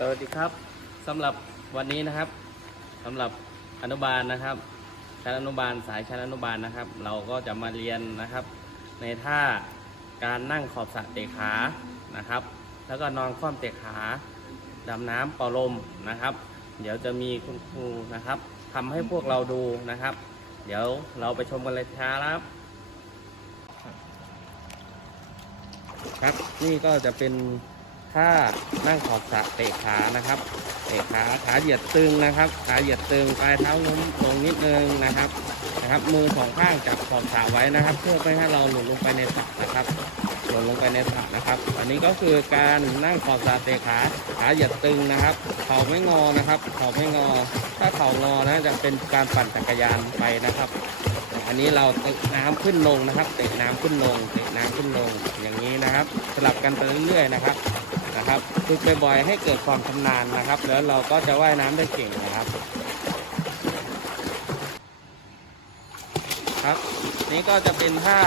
สวัสดีครับสำหรับวันนี้นะครับสำหรับอนุบาลนะครับชั้นอนุบาลสายชั้นอนุบาลนะครับ เราก็จะมาเรียนนะครับ ในท่าการนั่งขอบสระเตะขานะครับ แล้วก็นอนคว่ำเตะขาดำน้ำเป่าลมนะครับ เดี๋ยวจะมีคุณครูนะครับทำให้พวกเราดูนะครับ เดี๋ยวเราไปชมกันเลยครับครับ นี่ก็จะเป็น ท่านั่งขอบสระเตะขานะครับเตะขาขาเหยียดตึงนะครับ ขาเหยียดตึงปลายเท้าโน้มลงนิดนึงนะครับนะครับ มือสองข้างจับขอบสระไว้นะครับ เพื่อไม่ให้เราหลุดลงไปในสระนะครับหล่นลงไปในสระนะครับ อันนี้ก็คือการนั่งขอบสระเตะขาขาเหยียดตึงนะครับ เข่าไม่งอนะครับ เข่าไม่งอ ถ้าเข่างอนะจะเป็นการปั่นจักรยานไปนะครับ อันนี้เราเตะน้ำขึ้นลงนะครับ เตะน้ำขึ้นลง เตะน้ำขึ้นลงอย่างนี้นะครับ สลับกันไปเรื่อยๆนะครับ นะครับฝึกบ่อยๆให้เกิดความชำนาญนะครับ แล้วเราก็จะว่ายน้ำได้เก่งนะครับ ครับ นี่ก็จะเป็นท่า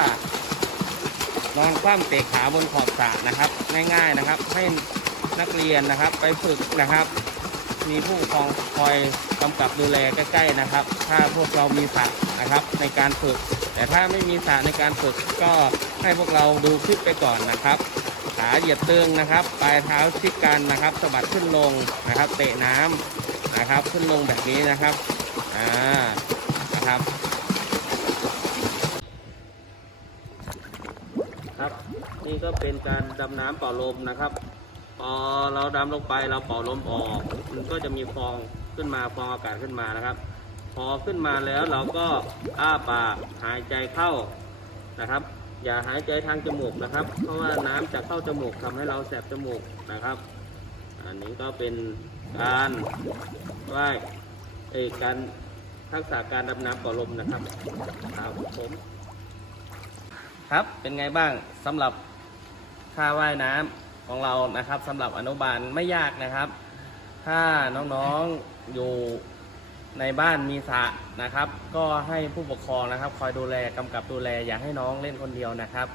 นอนคว่ำเตะขาบนขอบสระนะครับ ง่ายๆนะครับ ให้นักเรียนนะครับไปฝึกนะครับ มีผู้ปกครองคอยกำกับดูแลใกล้ๆนะครับ ถ้าพวกเรามีสระนะครับในการฝึก แต่ถ้าไม่มีสระในการฝึกก็ให้พวกเราดูคลิปไปก่อนนะครับ ขาเหยียดตึงนะครับ ปลายเท้าชิดกันนะครับสะบัดขึ้นลงนะครับ เตะน้ำนะครับ ขึ้นลงแบบนี้นะครับอ่านะครับครับนี่ก็เป็นการดำน้ำเป่าลมนะครับพอเราดำลงไปเราเป่าลมออกมันก็จะมีฟองขึ้นมาฟองอากาศขึ้นมานะครับ พอขึ้นมาแล้วเราก็อ้าปากหายใจเข้านะครับ อย่าหายใจทางจมูกนะครับ เพราะว่าน้ำจะเข้าจมูกทำให้เราแสบจมูกนะครับ อันนี้ก็เป็นการว่ายเอการทักษะการดำน้ำเป่าลมนะครับครับผมครับเป็นไงบ้างสำหรับท่าว่ายน้ำของเรานะครับสำหรับอนุบาลไม่ยากนะครับ ถ้าน้องๆอยู่ ในบ้านมีสระนะครับ ก็ให้ผู้ปกครองนะครับ คอยดูแลกำกับดูแลอย่าให้น้องเล่นคนเดียวนะครับ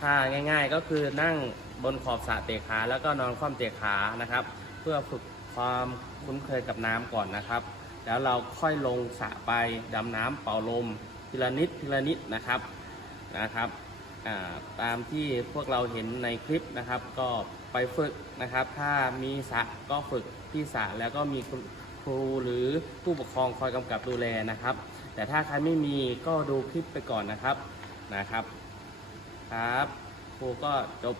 ถ้าง่ายๆก็คือนั่งบนขอบสระเตะขาแล้วก็นอนคว่ำเตะขานะครับ เพื่อฝึกความคุ้นเคยกับน้ำก่อนนะครับ แล้วเราค่อยลงสระไปดำน้ำเป่าลมทีละนิดทีละนิดนะครับนะครับอ่าตามที่พวกเราเห็นในคลิปนะครับ ก็ไปฝึกนะครับ ถ้ามีสระก็ฝึกที่สระแล้วก็มีคุณค รูหรือผู้ปกครองคอยกำกับดูแลนะครับ แต่ถ้าใครไม่มีก็ดูคลิปไปก่อนนะครับนะครับ ครับครูก็จบ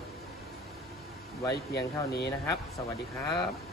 ไว้เพียงเท่านี้นะครับ สวัสดีครับ